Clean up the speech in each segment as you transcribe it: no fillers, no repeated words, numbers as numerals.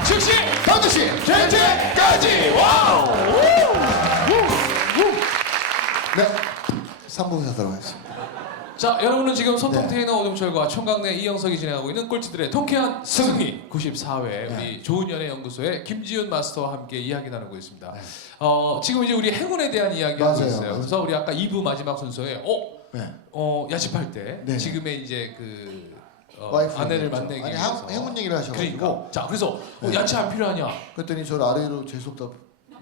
즉시 반드시 결제까지. 와우. 네 3부 하도록 하겠습니다. 자, 여러분은 지금 소통 네. 테이너 오동철과 청강래 이영석이 진행하고 있는 꼴찌들의 통쾌한 승리 94회 우리 좋은 연애 연구소의 김지훈 마스터와 함께 이야기 나누고 있습니다. 지금 이제 우리 행운에 대한 이야기 하고 맞아요. 있어요. 그래서 우리 아까 2부 마지막 순서에 네. 야집할 때 네. 지금의 이제 그 와이프 아내를 얘기했죠. 만나기 아니, 위해서 행운 얘기를 하셔가지고 그러니까 자 그래서 네. 야채 안 필요하냐? 그랬더니 저를 아래로 재수없다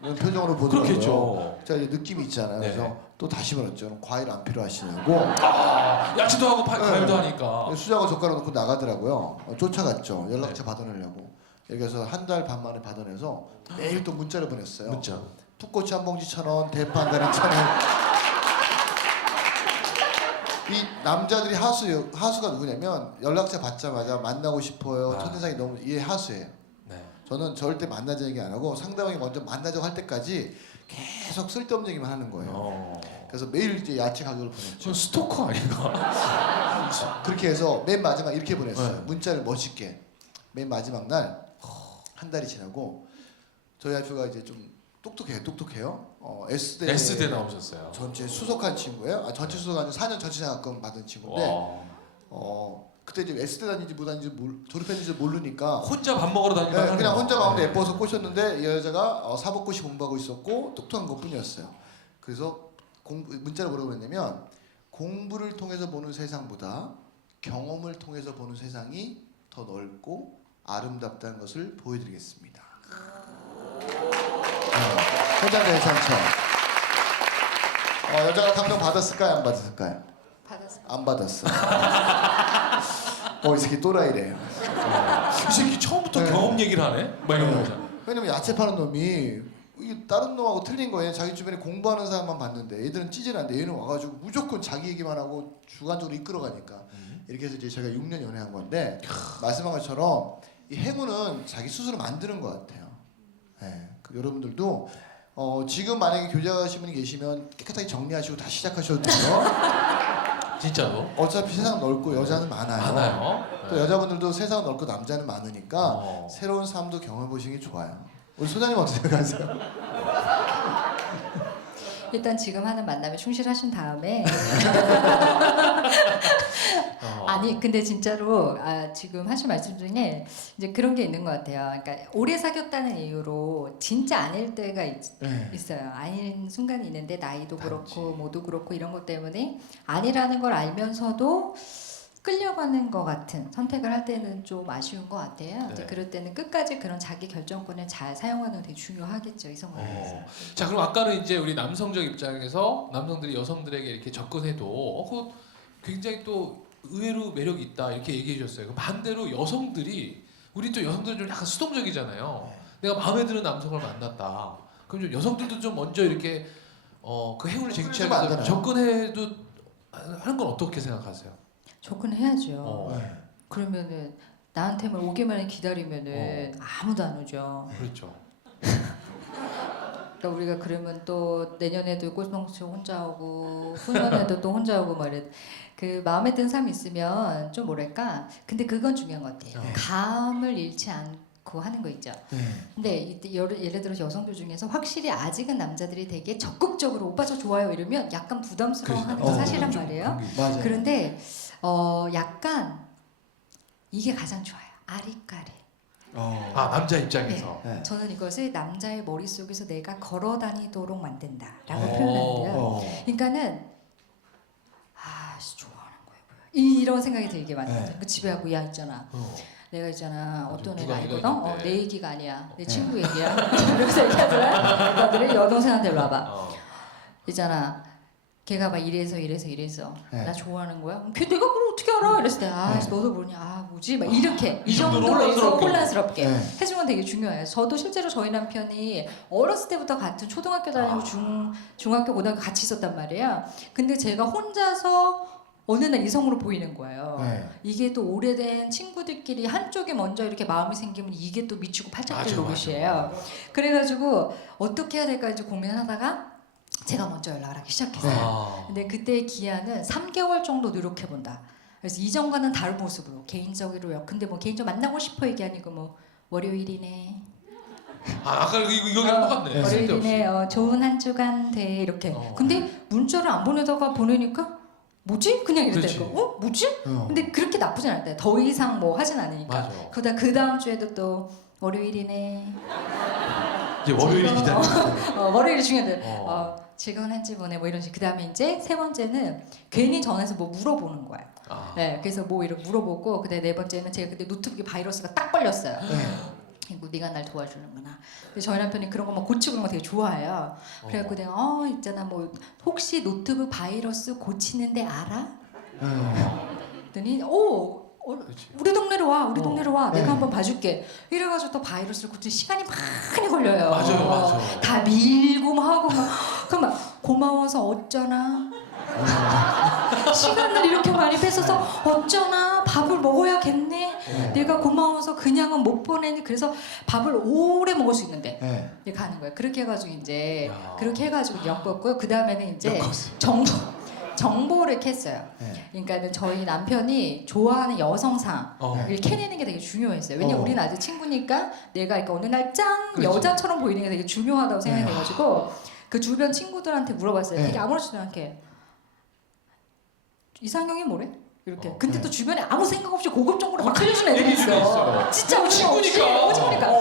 이런 표정으로 보더라고요. 그렇겠죠. 제가 이제 느낌이 있잖아요. 네. 그래서 또 다시 물었죠. 과일 안 필요하시냐고. 야채도 하고 네. 과일도 하니까. 수저하고 젓가락 놓고 나가더라고요. 쫓아갔죠. 연락처 받아내려고. 여기 가서 한 달 반 만에 받아내서 매일 또 문자를 보냈어요. 문자. 풋고추 한 봉지 1,000원, 대파 한 달에 1,000원. 이 남자들이 하수가 누구냐면 연락처 받자마자 만나고 싶어요. 첫인상이 너무 이게 하수예요. 네. 저는 절대 만나자 얘기 안 하고 상대방이 먼저 만나자고 할 때까지 계속 쓸데없는 얘기만 하는 거예요. 그래서 매일 이제 야채 가격을 보냈죠. 저 스토커 아닌가? 그렇게 해서 맨 마지막 이렇게 보냈어요. 네. 문자를 멋있게. 맨 마지막 날 한 달이 지나고 저희 와이프가 이제 좀 똑똑해요. S대 나오셨어요. 전체 수석한 친구예요. 전체 수석한 4년 전체 장학금 받은 친구인데 그때 이제 S대 다니지 못 다니지 졸업했는지 모르니까 혼자 밥 먹으러 다니면 네, 그냥 혼자 마음에 예뻐서 꼬셨는데 이 여자가 사법고시 공부하고 있었고 똑똑한 것뿐이었어요. 그래서 문자를 뭐라고 그랬냐면 공부를 통해서 보는 세상보다 경험을 통해서 보는 세상이 더 넓고 아름답다는 것을 보여드리겠습니다. 회장 괜찮죠? 여자가 감동 받았을까요? 안 받았을까요? 받았어요. 안 받았어. 이 새끼 또라이래요. 이 새끼 처음부터 네. 경험 얘기를 하네? 막 이런 거잖아. 왜냐면 야채 파는 놈이 이게 다른 놈하고 틀린 거예요. 자기 주변에 공부하는 사람만 봤는데 얘들은 찌질한데 얘는 와가지고 무조건 자기 얘기만 하고 주관적으로 이끌어가니까 이렇게 해서 이제 제가 6년 연애한 건데 말씀한 것처럼 이 행운은 자기 스스로 만드는 것 같아요. 네. 여러분들도 지금 만약에 교제하신 분이 계시면 깨끗하게 정리하시고 다시 시작하셔도 돼요. 진짜로? 어차피 세상 넓고 여자는 많아요. 많아요. 또 여자분들도 세상은 넓고 남자는 많으니까 어. 새로운 삶도 경험해 보시는 게 좋아요. 우리 소장님 어떻게 생각하세요? 일단 지금 하는 만남에 충실하신 다음에 아니 근데 진짜로 지금 하신 말씀 중에 이제 그런 게 있는 것 같아요. 그러니까 오래 사귀었다는 이유로 진짜 아닐 때가 있어요. 아닌 순간이 있는데 나이도 그렇고 뭐도 그렇고 이런 것 때문에 아니라는 걸 알면서도 끌려가는 것 같은 선택을 할 때는 좀 아쉬운 것 같아요. 네. 이제 그럴 때는 끝까지 그런 자기 결정권을 잘 사용하는 게 되게 중요하겠죠, 이성관계에서. 자 그럼 아까는 이제 우리 남성적 입장에서 남성들이 여성들에게 이렇게 접근해도 그거 굉장히 또 의외로 매력이 있다 이렇게 얘기해 주셨어요. 그럼 반대로 여성들이 우리 또 여성들은 좀 약간 수동적이잖아요. 내가 마음에 드는 남성을 만났다. 그럼 좀 여성들도 좀 먼저 이렇게 그 행운을 쟁취하기 안 위해서 되나요? 접근해도 하는 건 어떻게 생각하세요? 접근해야죠. 네. 그러면은 나한테만 오기만 기다리면은 아무도 안 오죠. 그렇죠. 그러니까 우리가 그러면 또 내년에도 꽃농쇼 혼자 오고 후년에도 또 혼자 오고 말이야. 그 마음에 든 사람이 있으면 좀 뭐랄까. 근데 그건 중요한 것 같아요. 감을 잃지 않고 하는 거 있죠. 근데 이때 예를 들어서 여성들 중에서 확실히 아직은 남자들이 되게 적극적으로 오빠 저 좋아요 이러면 약간 부담스러워하는 게 사실란 말이에요. 맞아요. 그런데 약간 이게 가장 좋아요. 아리까리. 남자 입장에서. 네. 저는 이것을 남자의 머릿속에서 내가 걸어 다니도록 만든다라고 어. 표현하는데요. 그러니까는 좋아하는 거예요. 이런 생각이 들게 만들죠. 네. 그 집에 가고 야 있잖아. 내가 있잖아 어떤 애 누가 알거든? 이거 있는데. 내 얘기가 아니야. 내 친구 얘기야. 이러면서 얘기하잖아. 너들이 여동생한테 와봐. 있잖아. 걔가 막 이래서 네. 나 좋아하는 거야? 걔 내가 그걸 어떻게 알아? 이랬을 때 너도 모르냐? 뭐지? 막 이렇게 이 이 정도로 정도로 혼란스럽게. 혼란스럽게 네. 해주면 되게 중요해요. 저도 실제로 저희 남편이 어렸을 때부터 같은 초등학교 다니고 중학교 고등학교 같이 있었단 말이에요. 근데 제가 혼자서 어느 날 이성으로 보이는 거예요. 네. 이게 또 오래된 친구들끼리 한쪽에 먼저 이렇게 마음이 생기면 이게 또 미치고 팔짝뛸 노릇이에요. 그래가지고 어떻게 해야 될까 이제 고민하다가 제가 먼저 연락을 하기 시작했어요. 근데 그때의 기한은 3개월 정도 노력해본다. 그래서 이전과는 다른 모습으로 개인적으로 근데 뭐 개인적으로 만나고 싶어 얘기 아니고 뭐 월요일이네. 아까 이거 한 것 같네. 월요일이네. 좋은 한 주간 돼 이렇게. 근데 문자를 안 보내다가 보내니까 뭐지? 그냥 그렇지. 이랬다니까. 뭐지? 근데 그렇게 나쁘진 않대. 더 이상 뭐 하진 않으니까. 맞아. 그러다 그 다음 주에도 또 월요일이네. 이제 월요일이 기다려. 월요일이 중요한데. 어. 즐거운 한 주 보내 뭐 이런 식. 그다음에 이제 세 번째는 괜히 전화해서 뭐 물어보는 거야. 아. 네, 그래서 뭐 이렇게 물어보고 그다음에 네 번째는 제가 그때 노트북에 바이러스가 딱 걸렸어요. 그리고 네가 날 도와주는구나. 근데 저희 남편이 그런 거 막 고치고 그런 거 되게 좋아해요. 그래갖고 내가 있잖아 뭐 혹시 노트북 바이러스 고치는데 알아? 그랬더니 그렇지. 우리 동네로 와 우리 동네로 와 네. 내가 한번 봐줄게. 이래가지고 또 바이러스를 고칠 시간이 많이 걸려요. 맞아요. 다 밀고 막 하고 막 그럼 막 고마워서 어쩌나. 시간을 이렇게 많이 뺏어서 어쩌나 밥을 먹어야겠네. 내가 고마워서 그냥은 못 보내니 그래서 밥을 오래 먹을 수 있는데 네. 이렇게 가는 거예요. 그렇게 해가지고 이제 야. 그렇게 해가지고 엮었고요. 그 다음에는 이제 엮었어. 정보를 캤어요. 네. 그러니까는 저희 남편이 좋아하는 여성상을 캐내는 게 되게 중요했어요. 왜냐면 우리는 아직 친구니까 내가 그러니까 어느 날 짠 그렇지. 여자처럼 보이는 게 되게 중요하다고 생각해가지고 그 주변 친구들한테 물어봤어요. 네. 되게 아무렇지도 않게 이상형이 뭐래? 이렇게. 근데 네. 또 주변에 아무 생각 없이 고급적으로 막 알려주는 애들이 애들이 있어. 있어요. 진짜 친구니까. 친구니까.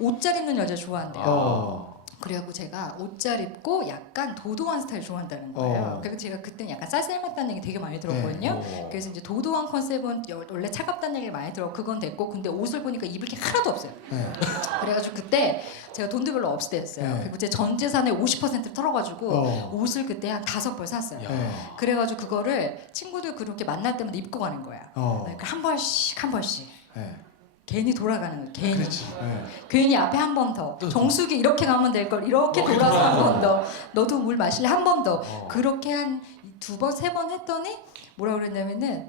옷 잘 입는 여자 좋아한대요. 그래갖고 제가 옷 잘 입고 약간 도도한 스타일 좋아한다는 거예요. 그래서 제가 그때 약간 쌀쌀맞다는 얘기 되게 많이 들었거든요. 그래서 이제 도도한 컨셉은 원래 차갑다는 얘기를 많이 들어. 그건 됐고 근데 옷을 보니까 입을 게 하나도 없어요. 그래가지고 그때 제가 돈도 별로 없을 때였어요. 그리고 제 전 재산의 50%를 털어가지고 옷을 그때 한 5벌 샀어요. 그래가지고 그거를 친구들 그렇게 만날 때마다 입고 가는 거야. 그러니까 한 벌씩 한 벌씩. 괜히 돌아가는 거예요. 괜히. 그렇지. 괜히 앞에 한 번 더. 정수기 이렇게 가면 될 걸 이렇게 돌아서 한 번 더. 너도 물 마실래 한 번 더. 그렇게 한 2번, 3번 했더니 뭐라 그랬냐면은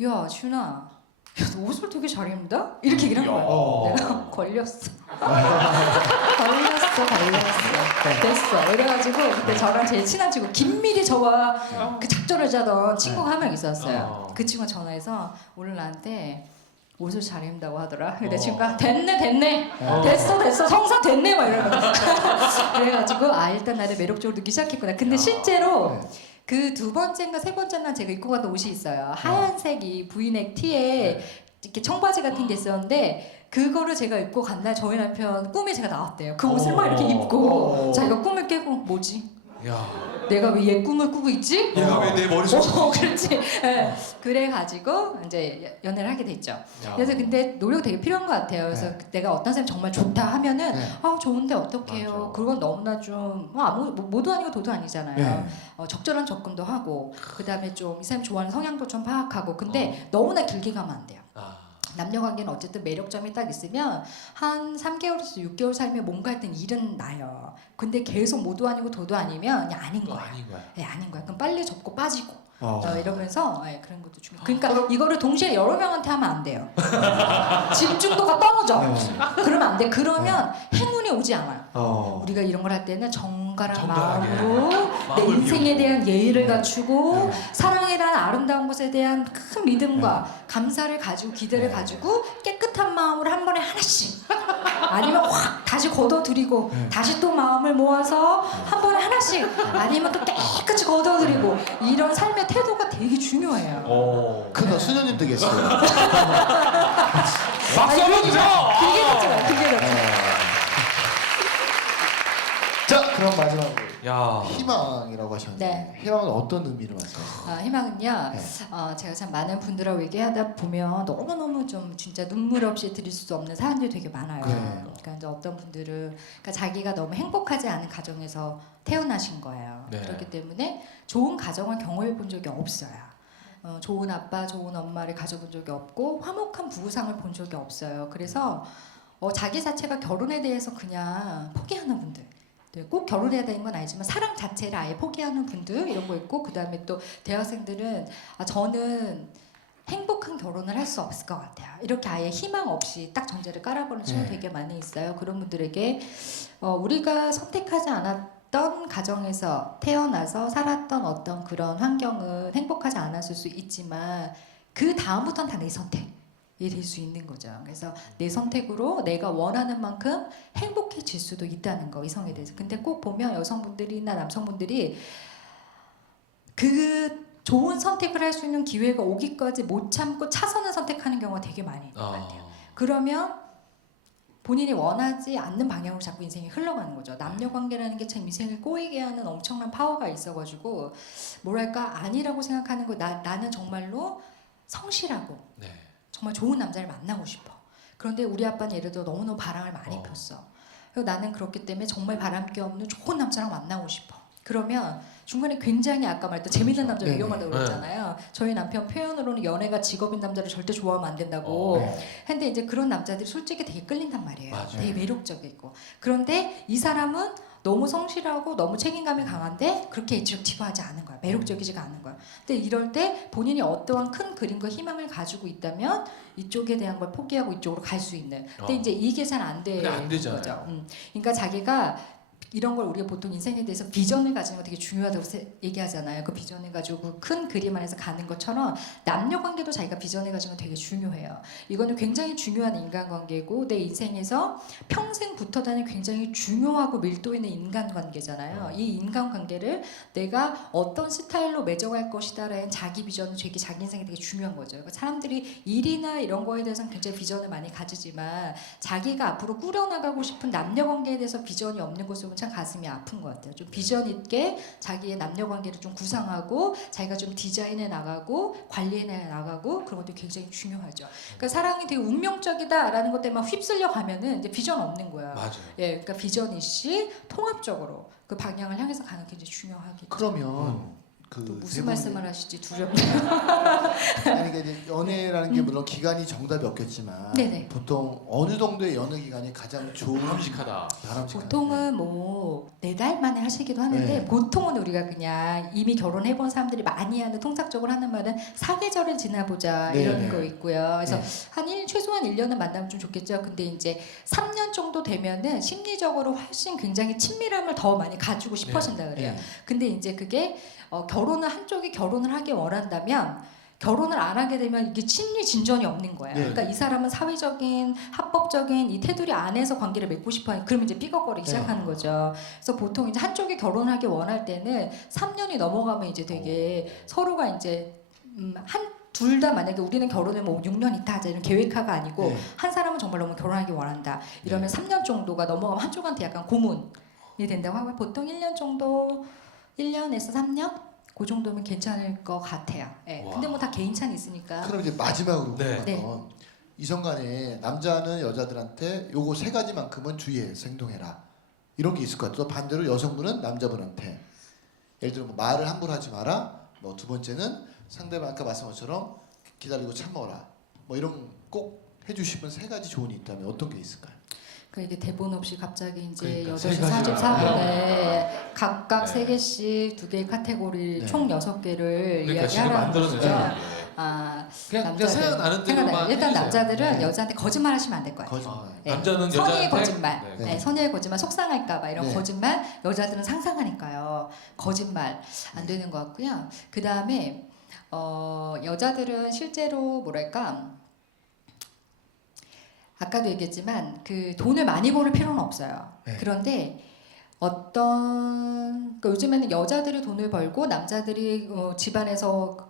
야, 준아. 야, 너 옷을 되게 잘 입는다? 이렇게 얘기를 한 거야. 내가 걸렸어. 걸렸어. 됐어. 이래가지고 그때 저랑 제일 친한 친구 김미리 저와 그 작전을 짜던 친구가 한 명 있었어요. 그 친구가 전화해서 오늘 나한테 옷을 잘 입는다고 하더라. 근데 친구가 됐네 됐어 성사 됐네 막 이러는 거야. 그래가지고 일단 나를 매력적으로 느끼기 시작했구나. 근데 실제로 그 두 번째인가 세 번째나 제가 입고 갔던 옷이 있어요. 하얀색이 브이넥 티에 이렇게 청바지 같은 게 있었는데 그거를 제가 입고 간 날 저희 남편 꿈에 제가 나왔대요. 그 옷을 막 이렇게 입고 자기가 꿈을 깨고 뭐지? 내가 왜 얘 꿈을 꾸고 있지? 얘가 왜 내 머릿속에 그렇지. 네. 그래가지고 이제 연애를 하게 됐죠. 그래서 근데 노력 되게 필요한 것 같아요. 그래서 내가 어떤 사람이 정말 좋다 하면은 좋은데 어떡해요. 맞아. 그건 너무나 좀 모두 아니고 도도 아니잖아요. 적절한 접근도 하고 그 다음에 좀 이 사람이 좋아하는 성향도 좀 파악하고 근데 너무나 길게 가면 안 돼요. 남녀 관계는 어쨌든 매력점이 딱 있으면 한 3개월에서 6개월 살면 뭔가 했던 일은 나요. 근데 계속 모두 아니고 도도 아니면 그냥 아닌 거야. 아닌 거야. 그럼 빨리 접고 빠지고 이러면서 그런 것도 중요해요. 그러니까 이거를 동시에 여러 명한테 하면 안 돼요. 집중도가 떨어져. 그러면 안 돼. 그러면 행운이 오지 않아요. 우리가 이런 걸 할 때는 정갈한 마음으로 내 인생에 대한 예의를 갖추고 사랑에 대한 아름다운 것에 대한 큰 믿음과 감사를 가지고 기대를 가지고 깨끗한 마음으로 한 번에 하나씩 아니면 확 다시 걷어들이고 다시 또 마음을 모아서 한 번에 하나씩 아니면 또 깨끗이 걷어들이고 이런 삶의 태도가 되게 중요해요. 그나 수녀님 되겠어요. 박수 한번 주세요. 그게 좋죠. 그게 좋죠. 자, 그럼 마지막으로 야. 희망이라고 하셨는데 네. 희망은 어떤 의미로 말씀하세요? 희망은요. 제가 참 많은 분들하고 얘기하다 보면 너무너무 좀 진짜 눈물 없이 드릴 수 없는 사연들이 되게 많아요. 그러니까 이제 어떤 분들은 그러니까 자기가 너무 행복하지 않은 가정에서 태어나신 거예요. 그렇기 때문에 좋은 가정을 경험해 본 적이 없어요. 좋은 아빠, 좋은 엄마를 가져본 적이 없고 화목한 부부상을 본 적이 없어요. 그래서 자기 자체가 결혼에 대해서 그냥 포기하는 분들. 꼭 결혼해야 되는 건 아니지만 사랑 자체를 아예 포기하는 분들 이런 거 있고 그 다음에 또 대학생들은 저는 행복한 결혼을 할 수 없을 것 같아요. 이렇게 아예 희망 없이 딱 전제를 깔아버리는 친구 되게 많이 있어요. 그런 분들에게 우리가 선택하지 않았던 가정에서 태어나서 살았던 어떤 그런 환경은 행복하지 않았을 수 있지만 그 다음부터는 다 내 선택. 될 수 있는 거죠. 그래서 내 선택으로 내가 원하는 만큼 행복해질 수도 있다는 거, 이성에 대해서. 근데 꼭 보면 여성분들이나 남성분들이 그 좋은 선택을 할 수 있는 기회가 오기까지 못 참고 차선을 선택하는 경우가 되게 많이 있는 것 같아요. 그러면 본인이 원하지 않는 방향으로 자꾸 인생이 흘러가는 거죠. 남녀 관계라는 게 참 인생을 꼬이게 하는 엄청난 파워가 있어가지고 뭐랄까 아니라고 생각하는 거. 나는 정말로 성실하고 네. 정말 좋은 남자를 만나고 싶어. 그런데 우리 아빠는 예를 들어 너무너무 바람을 많이 폈어. 그리고 나는 그렇기 때문에 정말 바람기 없는 좋은 남자랑 만나고 싶어. 그러면 중간에 굉장히 아까 말했던 재밌는 남자를 네. 위험하다고 그랬잖아요. 저희 남편 표현으로는 연애가 직업인 남자를 절대 좋아하면 안 된다고. 네. 근데 이제 그런 남자들이 솔직히 되게 끌린단 말이에요. 맞아요. 되게 매력적이고. 그런데 이 사람은 너무 성실하고 너무 책임감이 강한데 그렇게 애트랙티브하지 않은 거야. 매력적이지가 않은 거야. 근데 이럴 때 본인이 어떠한 큰 그림과 희망을 가지고 있다면 이쪽에 대한 걸 포기하고 이쪽으로 갈 수 있는. 근데 이제 이게 잘 안 근데 안 되는 되잖아요. 거죠. 그러니까 자기가 이런 걸 우리가 보통 인생에 대해서 비전을 가지는 거 되게 중요하다고 얘기하잖아요. 그 비전을 가지고 그 큰 그림 안에서 가는 것처럼 남녀 관계도 자기가 비전을 가지는 건 되게 중요해요. 이거는 굉장히 중요한 인간관계고 내 인생에서 평생 붙어 다니는 굉장히 중요하고 밀도 있는 인간관계잖아요. 이 인간관계를 내가 어떤 스타일로 맺어갈 것이다라는 자기 비전은 되게 자기 인생에 되게 중요한 거죠. 그러니까 사람들이 일이나 이런 거에 대해서는 굉장히 비전을 많이 가지지만 자기가 앞으로 꾸려나가고 싶은 남녀 관계에 대해서 비전이 없는 것은 참 가슴이 아픈 것 같아요. 좀 비전 있게 자기의 남녀 관계를 좀 구상하고 자기가 좀 디자인해 나가고 관리해 나가고 그런 것도 굉장히 중요하죠. 그러니까 사랑이 되게 운명적이다라는 것 때문에 휩쓸려 가면은 이제 비전 없는 거야. 맞아요. 예, 그러니까 비전이 씨 통합적으로 그 방향을 향해서 가는 게 굉장히 중요하겠죠. 그러면 그 또 무슨 세 분이- 말씀을 하실지 두렵네요. 아니 그러니까 이제 연애라는 게 물론 기간이 정답이 없겠지만 네네. 보통 어느 정도의 연애 기간이 가장 좋은 바람직하다. 바람직하다. 보통은 뭐 4달 만에 하시기도 하는데 네. 보통은 우리가 그냥 이미 결혼해본 사람들이 많이 하는 통상적으로 하는 말은 사계절을 지나보자 네, 이런 네. 거 있고요. 그래서 네. 최소한 1년은 만나면 좀 좋겠죠. 근데 이제 3년 정도 되면은 심리적으로 훨씬 굉장히 친밀함을 더 많이 가지고 싶어진다 그래요. 네. 근데 이제 그게 결혼을 한쪽이 결혼을 하길 원한다면 결혼을 안 하게 되면 이게 친리 진전이 없는 거야. 네. 그러니까 이 사람은 사회적인 합법적인 이 테두리 안에서 관계를 맺고 싶어. 그러면 이제 삐걱거리기 네. 시작하는 거죠. 그래서 보통 이제 한쪽이 결혼하기 원할 때는 3년이 넘어가면 이제 되게 서로가 이제 둘 다 만약에 우리는 결혼을 뭐 6년 있다 하자 이런 계획화가 아니고 네. 한 사람은 정말 너무 결혼하기 원한다. 이러면 3년 정도가 넘어가면 한쪽한테 약간 고문이 된다고 하고 보통 1년 정도 1년에서 3년 그 정도면 괜찮을 것 같아요. 예. 와. 근데 뭐 다 개인차는 있으니까. 그럼 이제 마지막으로 네. 궁금한 네. 건 이성 간에 남자는 여자들한테 요거 3가지만큼은 주의해서 행동해라 이런 게 있을 것 같아요. 또 반대로 여성분은 남자분한테 예를 들어 뭐 말을 함부로 하지 마라. 뭐 두 번째는 상대방 아까 말씀한 것처럼 기다리고 참아라. 뭐 이런 꼭 해주시면 3가지 조언이 있다면 어떤 게 있을까요? 그 이게 대본 없이 갑자기 이제 그러니까 8시 세 가지를 44분에 각각 네. 3개씩 2개의 카테고리 네. 총 6개를 그러니까 지금 이야기하라는 만들어내죠. 거죠. 이게. 아, 그냥 남자들. 생각나는 대로만 일단 해주세요. 남자들은 네. 여자한테 거짓말 하시면 안 될 거예요. 거짓말. 네. 남자는 선의의 여자한테 거짓말. 네. 네, 선의의 거짓말 속상할까봐 이런 네. 거짓말 여자들은 상상하니까요. 거짓말 안 되는 것 같고요. 그 다음에 여자들은 실제로 뭐랄까 아까도 얘기했지만 그 돈을 많이 벌 필요는 없어요. 네. 그런데 그러니까 요즘에는 여자들이 돈을 벌고 남자들이 집안에서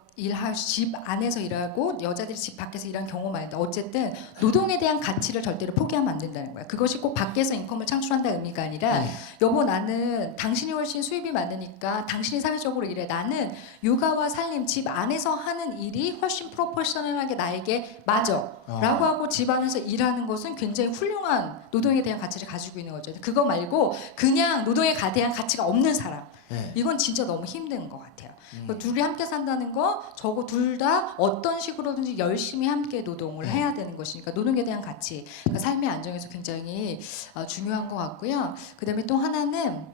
집 안에서 일하고 여자들이 집 밖에서 일하는 경우가 많은데 어쨌든 노동에 대한 가치를 절대로 포기하면 안 된다는 거야. 그것이 꼭 밖에서 인컴을 창출한다는 의미가 아니라 네. 여보 나는 당신이 훨씬 수입이 많으니까 당신이 사회적으로 일해. 나는 육아와 살림 집 안에서 하는 일이 훨씬 프로포셔널하게 나에게 맞아 라고 하고 집 안에서 일하는 것은 굉장히 훌륭한 노동에 대한 가치를 가지고 있는 거죠. 그거 말고 그냥 노동에 대한 가치가 없는 사람 네. 이건 진짜 너무 힘든 것 같아요. 그러니까 둘이 함께 산다는 거 저거 둘 다 어떤 식으로든지 열심히 함께 노동을 해야 되는 것이니까 노동에 대한 가치 그러니까 삶의 안정에서 굉장히 중요한 것 같고요. 그 다음에 또 하나는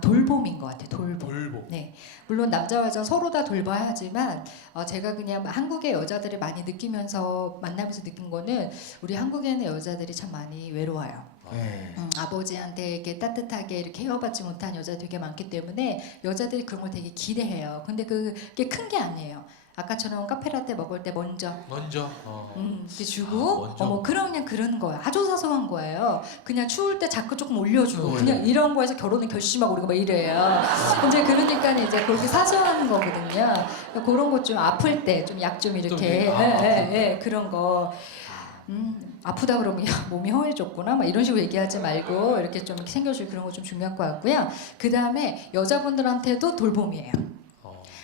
돌봄인 것 같아요. 돌봄. 네, 물론 남자와 여자 서로 다 돌봐야 하지만 제가 그냥 한국의 여자들을 많이 느끼면서 만나면서 느낀 거는 우리 한국에는 여자들이 참 많이 외로워요. 네. 아버지한테 이렇게 따뜻하게 이렇게 케어받지 못한 여자들이 되게 많기 때문에 여자들이 그런 걸 되게 기대해요. 근데 그게 큰 게 아니에요. 아까처럼 카페라떼 먹을 때 먼저 이렇게 주고 먼저. 뭐 그냥 그러는 거예요. 아주 사소한 거예요. 그냥 추울 때 자꾸 조금 올려주고 그냥 이런 거에서 결혼을 결심하고 우리가 막 이래요. 이제 그러니까 이제 그렇게 사소한 거거든요. 그런 거 좀 아플 때 좀 약 좀 이렇게 그런 거. 아프다 그러면 야, 몸이 허해졌구나 막 이런 식으로 얘기하지 말고 이렇게 좀 이렇게 챙겨줄 그런 거 좀 중요할 것 같고요. 그 다음에 여자분들한테도 돌봄이에요.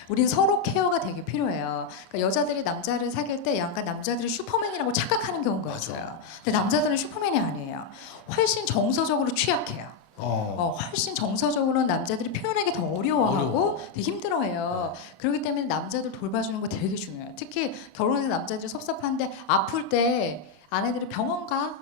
우린 서로 케어가 되게 필요해요. 그러니까 여자들이 남자를 사귈 때 약간 남자들이 슈퍼맨이라고 착각하는 경우가 있어요. 근데 남자들은 슈퍼맨이 아니에요. 훨씬 정서적으로 취약해요. 훨씬 정서적으로 남자들이 표현하기 더 어려워하고 되게 힘들어해요. 그렇기 때문에 남자들 돌봐주는 거 되게 중요해요. 특히 결혼해서 남자들이 섭섭한데 아플 때 아내들이 병원 가?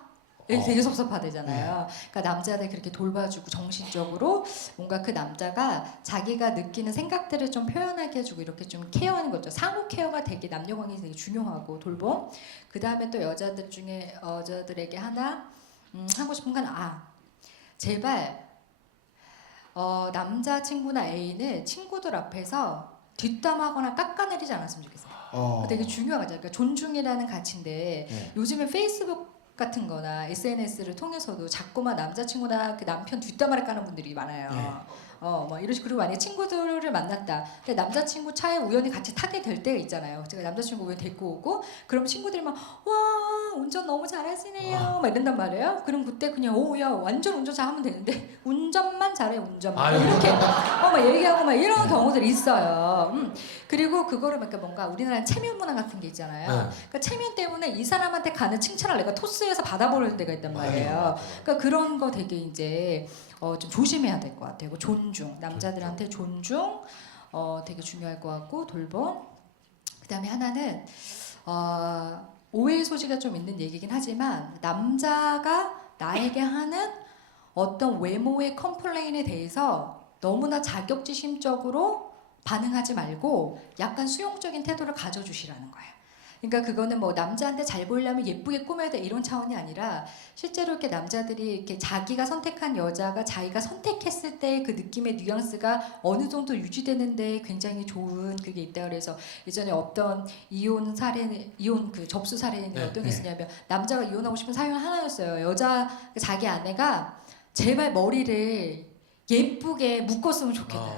되게 섭섭하대잖아요. 그러니까 남자들 그렇게 돌봐주고 정신적으로 뭔가 그 남자가 자기가 느끼는 생각들을 좀 표현하게 해주고 이렇게 좀 케어하는 거죠. 상호 케어가 되게 남녀관계에 되게 중요하고 돌봄. 그 다음에 또 여자들 중에 여자들에게 하나 하고 싶은 건 제발 남자친구나 애인을 친구들 앞에서 뒷담하거나 깎아내리지 않았으면 좋겠어요. 되게 중요하죠. 그러니까 존중이라는 가치인데 요즘에 페이스북 같은 거나 SNS를 통해서도 자꾸만 남자친구나 그 남편 뒷담화를 까는 분들이 많아요. 뭐 이런 식으로 만약에 친구들을 만났다. 근데 남자친구 차에 우연히 같이 타게 될 때가 있잖아요. 제가 남자친구 우연히 데리고 오고 그럼 친구들이 막 와 운전 너무 잘하시네요 막 이런단 말이에요. 그럼 그때 그냥 야 완전 운전 잘하면 되는데 운전만 잘해 운전만 이렇게 막 얘기하고 막 이런 경우들이 있어요. 그리고 그거를 뭔가 우리나라는 체면 문화 같은 게 있잖아요. 그러니까 체면 때문에 이 사람한테 가는 칭찬을 내가 토스해서 받아버리는 데가 있단 말이에요. 그러니까 그런 거 되게 이제 좀 조심해야 될 것 같아요. 존중, 남자들한테 존중 되게 중요할 것 같고 돌봄. 그다음에 하나는 오해의 소지가 좀 있는 얘기긴 하지만 남자가 나에게 하는 어떤 외모의 컴플레인에 대해서 너무나 자격지심적으로 반응하지 말고 약간 수용적인 태도를 가져주시라는 거예요. 그러니까 그거는 뭐 남자한테 잘 보이려면 예쁘게 꾸며야 돼 이런 차원이 아니라 실제로 이렇게 남자들이 이렇게 자기가 선택한 여자가 자기가 선택했을 때 그 느낌의 뉘앙스가 어느 정도 유지되는데 굉장히 좋은 그게 있다 그래서 예전에 어떤 이혼 그 접수 사례는 어떤 게 있었냐면 남자가 이혼하고 싶은 사유는 하나였어요. 자기 아내가 제발 머리를 예쁘게 묶었으면 좋겠다.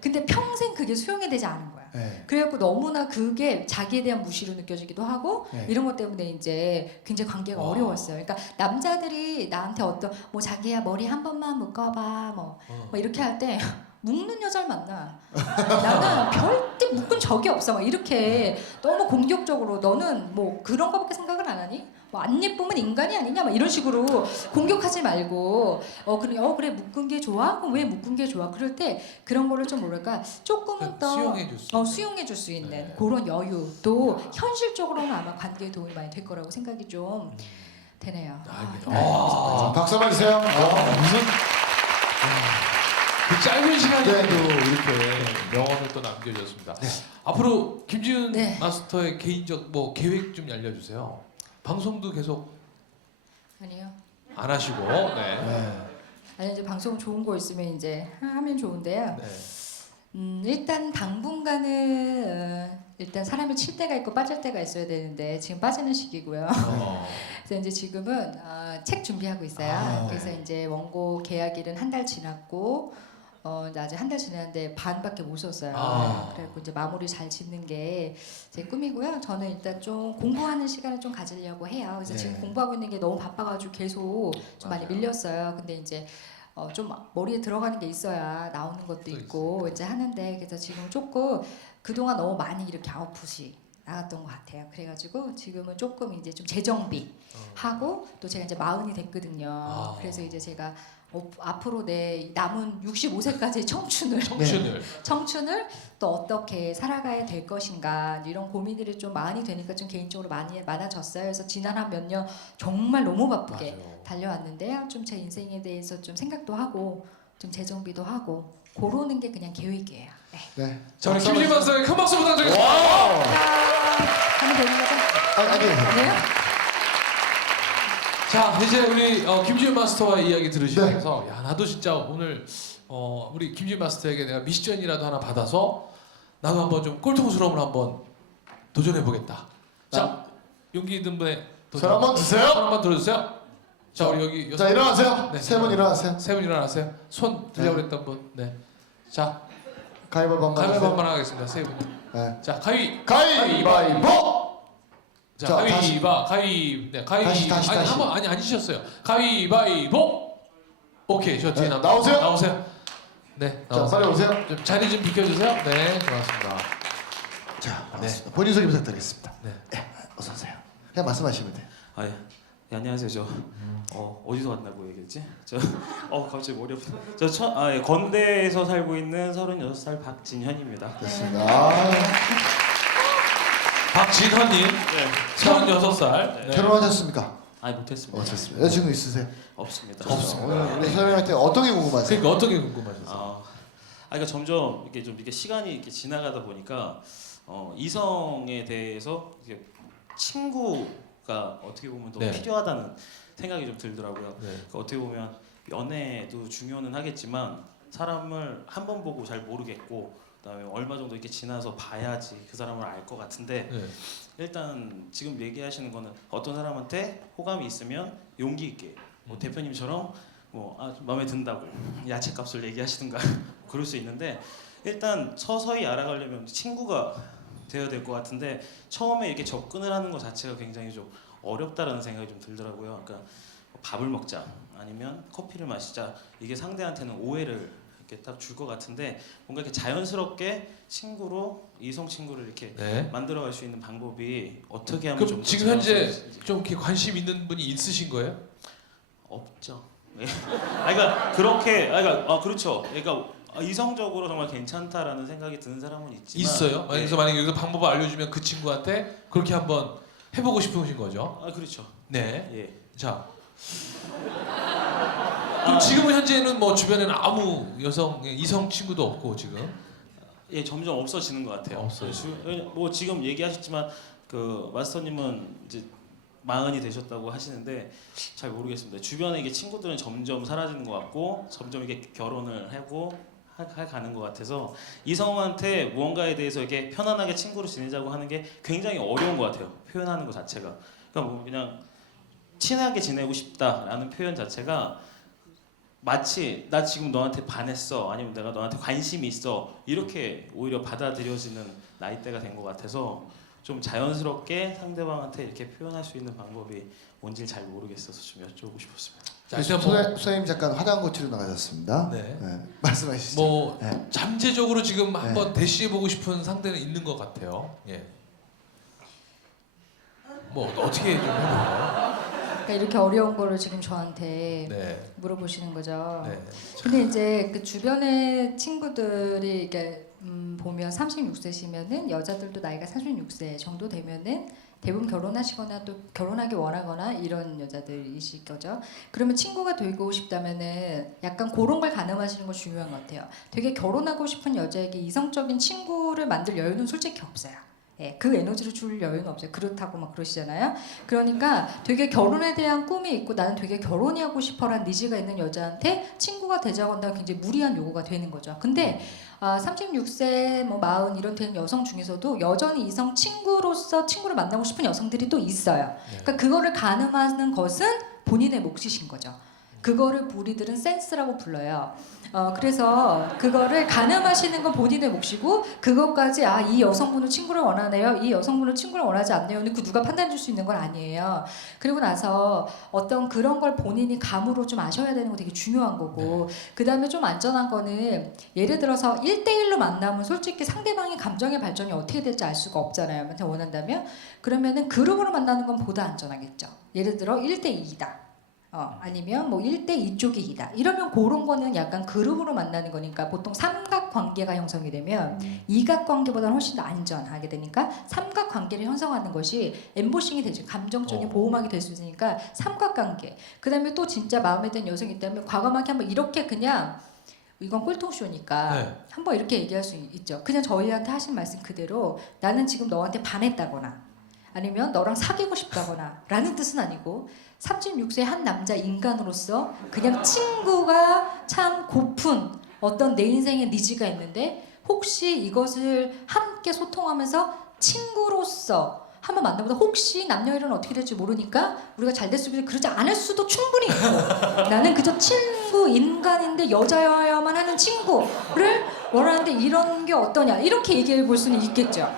근데 평생 그게 수용이 되지 않은 거야. 그래갖고 너무나 그게 자기에 대한 무시로 느껴지기도 하고 이런 것 때문에 이제 굉장히 관계가 어려웠어요. 그러니까 남자들이 나한테 어떤 뭐 자기야 머리 한 번만 묶어봐 뭐 이렇게 할 때 묶는 여자를 만나. 나는 별띠 묶은 적이 없어. 막 이렇게 너무 공격적으로 너는 뭐 그런 거밖에 생각을 안 하니? 뭐 안 예쁘면 인간이 아니냐? 막 이런 식으로 공격하지 말고 그래 묶은 게 좋아? 그럼 왜 묶은 게 좋아? 그럴 때 그런 거를 좀 뭐랄까 조금은 더 수용해줄 수 있는 그런 여유도 현실적으로는 아마 관계에 도움이 많이 될 거라고 생각이 좀 되네요. 박수 한번 주세요. 무슨 그 짧은 시간에도 이렇게 명언을 또 남겨주셨습니다. 앞으로 김지훈 마스터의 개인적 뭐 계획 좀 알려주세요. 방송도 계속 아니요. 안 하시고, 아니 이제 방송 좋은 거 있으면 이제 하면 좋은데요. 일단 당분간은 일단 사람이 칠 때가 있고 빠질 때가 있어야 되는데 지금 빠지는 시기고요. 그래서 이제 지금은 책 준비하고 있어요. 그래서 이제 원고 계약일은 한 달 지났고 이제 아직 한 달 지났는데 반밖에 못 썼어요. 그래갖고 이제 마무리 잘 짓는 게 제 꿈이고요. 저는 일단 좀 공부하는 시간을 좀 가지려고 해요. 그래서 지금 공부하고 있는 게 너무 바빠가지고 계속 좀 많이 밀렸어요. 근데 이제 좀 머리에 들어가는 게 있어야 나오는 것도 있고 이제 하는데 그래서 지금 조금 그동안 너무 많이 이렇게 아웃풋이 나갔던 것 같아요. 그래가지고 지금은 조금 이제 좀 재정비 하고 또 제가 이제 40이 됐거든요. 그래서 이제 제가 앞으로 내 남은 65세까지의 청춘을 또 어떻게 살아가야 될 것인가 이런 고민들이 좀 많이 되니까 좀 개인적으로 많아졌어요. 그래서 지난 한 몇 년 정말 너무 바쁘게 달려왔는데요. 좀 제 인생에 대해서 좀 생각도 하고 좀 재정비도 하고 고르는 게 그냥 계획이에요. 자, 우리 김지훈 마스터의 큰 박수 부탁드리겠습니다. 하면 되는 거죠? 아니에요? 자, 이제 우리 김지훈 마스터와의 이야기 들으시면서 야 나도 진짜 오늘 우리 김지훈 마스터에게 내가 미션이라도 하나 받아서 나도 한번 좀 꼴통스러움을 한번 도전해 보겠다. 자, 용기 있는 분의 손 한번 주세요. 손 한번 들어주세요. 자, 우리 여기 자, 일어나세요. 네. 세 분 일어나세요. 세 분 일어나세요. 손 들려고 네. 그랬던 분. 네. 자, 가위바위보 한번 가위바위보 하세요. 한번 하겠습니다. 세 분. 네. 자, 가위. 가위바위보. 자, 자, 가위. 다시. 아니, 한번 아니 아니셨어요. 가위바위보. 오케이, 저 뒤에 네, 나오세요. 나오세요. 네, 자, 나오세요. 빨리 오세요. 좀 자리 좀 비켜주세요. 네, 고맙습니다. 자, 반갑습니다. 본인 소개 부탁드리겠습니다. 네. 어서 오세요. 그냥 말씀하시면 돼요. 아 예. 네, 안녕하세요. 저 어디서 왔다고 얘기했지? 저 갑자기 머리 아프다. 예, 건대에서 살고 있는 36살 박진현입니다. 됐습니다. 아, 박진현님, 네. 36살. 네. 결혼하셨습니까? 아니 못했습니다. 됐습니다. 여자친구 있으세요? 없습니다. 오늘 우리 선생님한테 어떤 게 궁금하세요? 그러니까 어떻게 궁금하셨어요? 그러니까 점점 이렇게 시간이 이렇게 지나가다 보니까 이성에 대해서 이렇게 친구가 어떻게 보면 더 네. 필요하다는 생각이 좀 들더라고요. 네. 그러니까 어떻게 보면 연애도 중요는 하겠지만 사람을 한 번 보고 잘 모르겠고 그다음에 얼마 정도 이렇게 지나서 봐야지 그 사람을 알 것 같은데 네. 일단 지금 얘기하시는 거는 어떤 사람한테 호감이 있으면 용기 있게 뭐 대표님처럼 좀 마음에 든다고 야채값을 얘기하시든가 그럴 수 있는데 일단 서서히 알아가려면 친구가 되어야 될 것 같은데 처음에 이렇게 접근을 하는 것 자체가 굉장히 좀 어렵다라는 생각이 좀 들더라고요. 그러니까 밥을 먹자 아니면 커피를 마시자 이게 상대한테는 오해를 이렇게 딱 줄 것 같은데 뭔가 이렇게 자연스럽게 친구로 이성 친구를 이렇게 네. 만들어갈 수 있는 방법이 어떻게 하면 그럼 좀 지금 현재 자연스러워질지. 좀 이렇게 관심 있는 분이 있으신 거예요? 없죠. 예. 그러니까 그렇게 그렇죠. 그러니까 이성적으로 정말 괜찮다라는 생각이 드는 사람은 있지만 있어요. 네. 그래서 만약에 여기서 방법을 알려주면 그 친구한테 그렇게 한번 해보고 싶으신 거죠. 그렇죠. 네. 예. 자. 그럼 지금은 현재는 뭐 주변에는 아무 이성 친구도 없고 지금. 예, 점점 없어지는 것 같아요. 없어요. 뭐 지금 얘기하셨지만 그 마스터님은 이제 40이 되셨다고 하시는데 잘 모르겠습니다. 주변에 이게 친구들은 점점 사라지는 것 같고 점점 이게 결혼을 하고 가는 것 같아서 이성한테 무언가에 대해서 이렇게 편안하게 친구로 지내자고 하는 게 굉장히 어려운 것 같아요. 표현하는 것 자체가. 그러니까 뭐 그냥 친하게 지내고 싶다라는 표현 자체가 마치 나 지금 너한테 반했어 아니면 내가 너한테 관심이 있어 이렇게 오히려 받아들여지는 나이대가 된 것 같아서 좀 자연스럽게 상대방한테 이렇게 표현할 수 있는 방법이 뭔지 잘 모르겠어서 좀 여쭤보고 싶었습니다. 자, 일단 뭐, 선생님 잠깐 화장 고치러 나가셨습니다. 네. 말씀하시죠. 뭐 네. 잠재적으로 지금 한번 대시해보고 싶은 상대는 있는 것 같아요. 예. 뭐 어떻게 좀 해볼까요? 그러니까 이렇게 어려운 거를 지금 저한테 네. 물어보시는 거죠. 네. 근데 이제 그 주변의 친구들이 이렇게 보면 36세시면은 여자들도 나이가 36세 정도 되면은 대부분 결혼하시거나 또 결혼하기 원하거나 이런 여자들이실 거죠. 그러면 친구가 되고 싶다면은 약간 그런 걸 가늠하시는 거 중요한 것 같아요. 되게 결혼하고 싶은 여자에게 이성적인 친구를 만들 여유는 솔직히 없어요. 예, 그 에너지를 줄 여유는 없어요. 그렇다고 막 그러시잖아요. 그러니까 되게 결혼에 대한 꿈이 있고 나는 되게 결혼이 하고 싶어라는 니즈가 있는 여자한테 친구가 되자고 한다면 굉장히 무리한 요구가 되는 거죠. 근데 36세, 뭐 40 이런 되는 여성 중에서도 여전히 이성 친구로서 친구를 만나고 싶은 여성들이 또 있어요. 그러니까 그거를 가늠하는 것은 본인의 몫이신 거죠. 그거를 우리들은 센스라고 불러요. 그래서 그거를 가늠하시는 건 본인의 몫이고 그것까지 이 여성분은 친구를 원하네요. 이 여성분은 친구를 원하지 않네요. 근데 그 누가 판단해 줄 수 있는 건 아니에요. 그리고 나서 어떤 그런 걸 본인이 감으로 좀 아셔야 되는 거 되게 중요한 거고 그 다음에 좀 안전한 거는 예를 들어서 1대1로 만나면 솔직히 상대방의 감정의 발전이 어떻게 될지 알 수가 없잖아요. 원한다면 그러면은 그룹으로 만나는 건 보다 안전하겠죠. 예를 들어 1대2이다. 아니면 뭐 1대2 쪽이 이다. 이러면 그런 거는 약간 그룹으로 만나는 거니까 보통 삼각관계가 형성이 되면 이각관계보다는 훨씬 더 안전하게 되니까 삼각관계를 형성하는 것이 엠보싱이 되죠. 감정적인 보호막이 될 수 있으니까 삼각관계. 그 다음에 또 진짜 마음에 드는 여성이 있다면 과감하게 한번 이렇게 그냥 이건 꼴통쇼니까 네. 한번 이렇게 얘기할 수 있죠. 그냥 저희한테 하신 말씀 그대로 나는 지금 너한테 반했다거나 아니면 너랑 사귀고 싶다거나 라는 뜻은 아니고 36세 한 남자 인간으로서 그냥 친구가 참 고픈 어떤 내 인생의 니즈가 있는데 혹시 이것을 함께 소통하면서 친구로서 한번 만나보다 혹시 남녀 일은 어떻게 될지 모르니까 우리가 잘 될 수도 있고 그러지 않을 수도 충분히 있고 나는 그저 친구 인간인데 여자여야만 하는 친구를 원하는데 이런 게 어떠냐 이렇게 얘기해 볼 수는 있겠죠.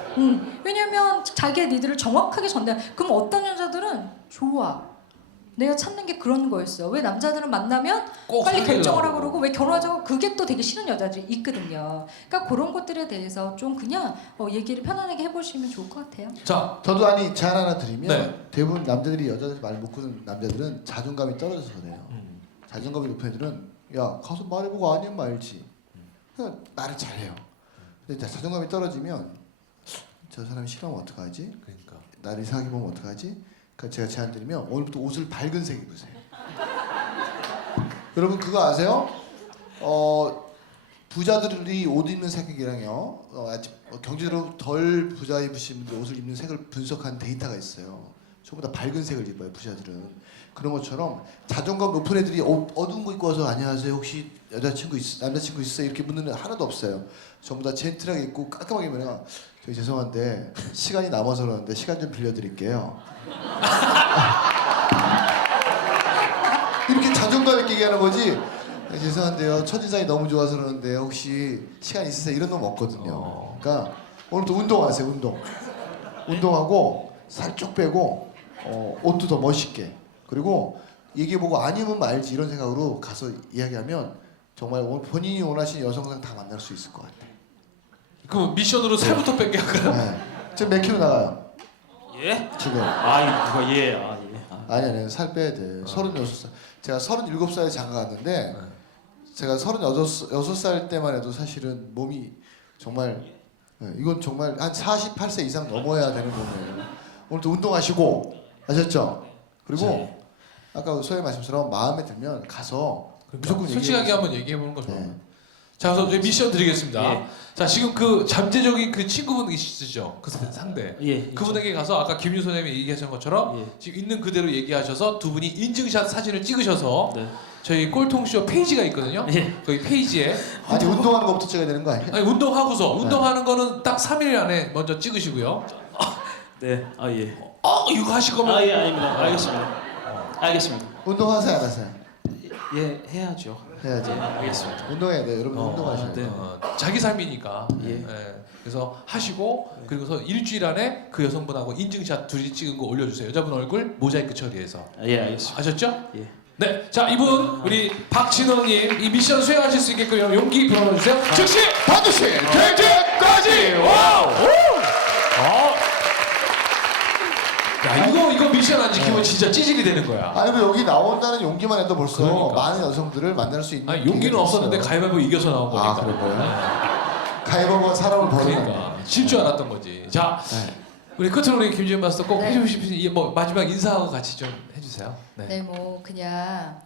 왜냐면 자기의 니들을 정확하게 전달. 그럼 어떤 여자들은 좋아. 내가 찾는 게 그런 거였어. 왜 남자들은 만나면 꼭 빨리 사귀려고. 결정을 하고 그러고 왜 결혼하자고 그게 또 되게 싫은 여자들이 있거든요. 그러니까 그런 것들에 대해서 좀 그냥 얘기를 편안하게 해보시면 좋을 것 같아요. 자, 저도 아니 제안 하나 드리면 네. 대부분 남자들이 여자들 말 못 듣는 남자들은 자존감이 떨어져서 그래요. 자존감이 높은 애들은 야 가서 말해보고 아니면 말지. 그냥 말을 잘해요. 근데 자존감이 떨어지면 저 사람이 싫어하면 어떡하지? 그러니까. 나를 이상하게 보면 어떡하지? 그러니까 제가 제안 드리면 오늘부터 옷을 밝은 색 입으세요. 여러분 그거 아세요? 부자들이 옷 입는 색이랑요. 아직 경제적으로 덜 부자 입으신 분들 옷을 입는 색을 분석한 데이터가 있어요. 전부 다 밝은 색을 입어요 부자들은. 그런 것처럼 자존감 높은 애들이 어두운 거 입고 와서 안녕하세요 혹시 남자친구 있어요 이렇게 묻는 애 하나도 없어요. 전부 다 젠틀하게 입고 깔끔하게 입으면 저희 죄송한데 시간이 남아서 그러는데 시간 좀 빌려드릴게요. 이렇게 자존감 있게 얘기하는 거지. 죄송한데요 첫인상이 너무 좋아서 그러는데 혹시 시간 있으세요 이런 놈 없거든요. 그러니까 오늘부터 운동하세요. 운동하고 살 쭉 빼고 옷도 더 멋있게 그리고 얘기해보고 아니면 말지 이런 생각으로 가서 이야기하면 정말 본인이 원하시는 여성상 다 만날 수 있을 것 같아요. 그럼 미션으로 살부터 뺄게 할까요? 네. 지금 몇 킬로 나가요? 예? 지금 누가 예? 아니 살 빼야 돼. 36살. 제가 37살에 장가 갔는데 제가 36살 때만 해도 사실은 몸이 정말 이건 정말 한 48세 이상 넘어야 되는 몸이에요. 오늘도 운동하시고 아셨죠? 그리고 아까 소혜 말씀처럼 마음에 들면 가서 무조건 솔직하게 얘기해보세요. 한번 얘기해 보는 거죠. 네. 자, 그래서 이제 미션 드리겠습니다. 예. 자, 지금 그 잠재적인 그 친구분 있으시죠? 그 상대. 예. 그분에게 가서 아까 김유 소장님이 얘기하신 것처럼 예. 지금 있는 그대로 얘기하셔서 두 분이 인증샷 사진을 찍으셔서 네. 저희 꼴통쇼 페이지가 있거든요. 예. 거기 페이지에 아니 운동하는 것부터 찍어야 되는 거 아니에요? 아니, 운동하고서 운동하는 거는 딱 3일 안에 먼저 찍으시고요. 네. 예. 이거 하실 거면 예, 아닙니다. 알겠습니다. 운동하세요 안 하세요? 예, 해야죠. 해야지. 알겠습니다. 운동해야 돼요. 여러분 운동하셔야 돼요. 네. 자기 삶이니까. 예. 그래서 하시고 그리고서 일주일 안에 그 여성분하고 인증샷 둘이 찍은 거 올려주세요. 여자분 얼굴 모자이크 처리해서. 예, 알겠습니다. 아셨죠? 예. 네, 자 이분 우리 박진호님 이 미션 수행하실 수 있게끔 용기 불어넣어주세요. 즉시 반드시 될 때까지. 와우. 야 이거 미션 안 지키면 진짜 찌질이 되는 거야. 아니 뭐 여기 나온다는 용기만 해도 벌써 그러니까. 많은 여성들을 만날 수 있는 아니 용기는 기회가 없었는데 있어요. 가위바위보 이겨서 나온 거니까. 그런 거예요? 가위바위보가 사람을 버리는 그러니까 질 줄 알았던 거지. 자 네. 우리 끝으로 우리 김지은 마스터 꼭 네. 해주고 싶으신 뭐 마지막 인사하고 같이 좀 해주세요. 네, 뭐 그냥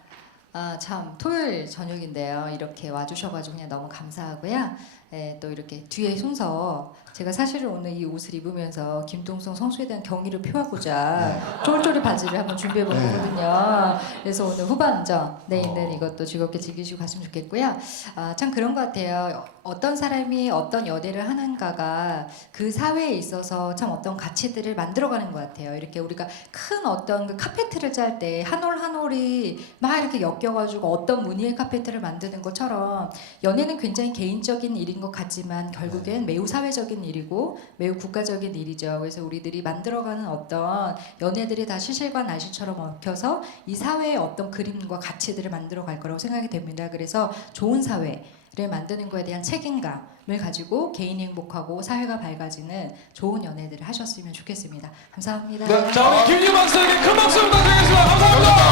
참 토요일 저녁인데요. 이렇게 와주셔가지고 그냥 너무 감사하고요. 네, 또 이렇게 뒤에 순서 제가 사실은 오늘 이 옷을 입으면서 김동성 선수에 대한 경의를 표하고자 쫄쫄이 바지를 한번 준비해 본 네. 거거든요. 그래서 오늘 후반전 내일은 이것도 즐겁게 즐기시고 갔으면 좋겠고요. 참 그런 것 같아요. 어떤 사람이 어떤 연애를 하는가가 그 사회에 있어서 참 어떤 가치들을 만들어가는 것 같아요. 이렇게 우리가 큰 어떤 그 카페트를 짤 때 한 올 한 올이 막 이렇게 엮여가지고 어떤 무늬의 카페트를 만드는 것처럼 연애는 굉장히 개인적인 일인 것 같지만 결국엔 매우 사회적인 일이고 매우 국가적인 일이죠. 그래서 우리들이 만들어가는 어떤 연애들이 다 시실과 날씨처럼 얽혀서 이 사회의 어떤 그림과 가치들을 만들어갈 거라고 생각이 됩니다. 그래서 좋은 사회 를 만드는 거에 대한 책임감을 가지고 개인이 행복하고 사회가 밝아지는 좋은 연애들을 하셨으면 좋겠습니다. 감사합니다. 자 우리 김지은 마스터에게 큰 박수 부탁드리겠습니다. 감사합니다.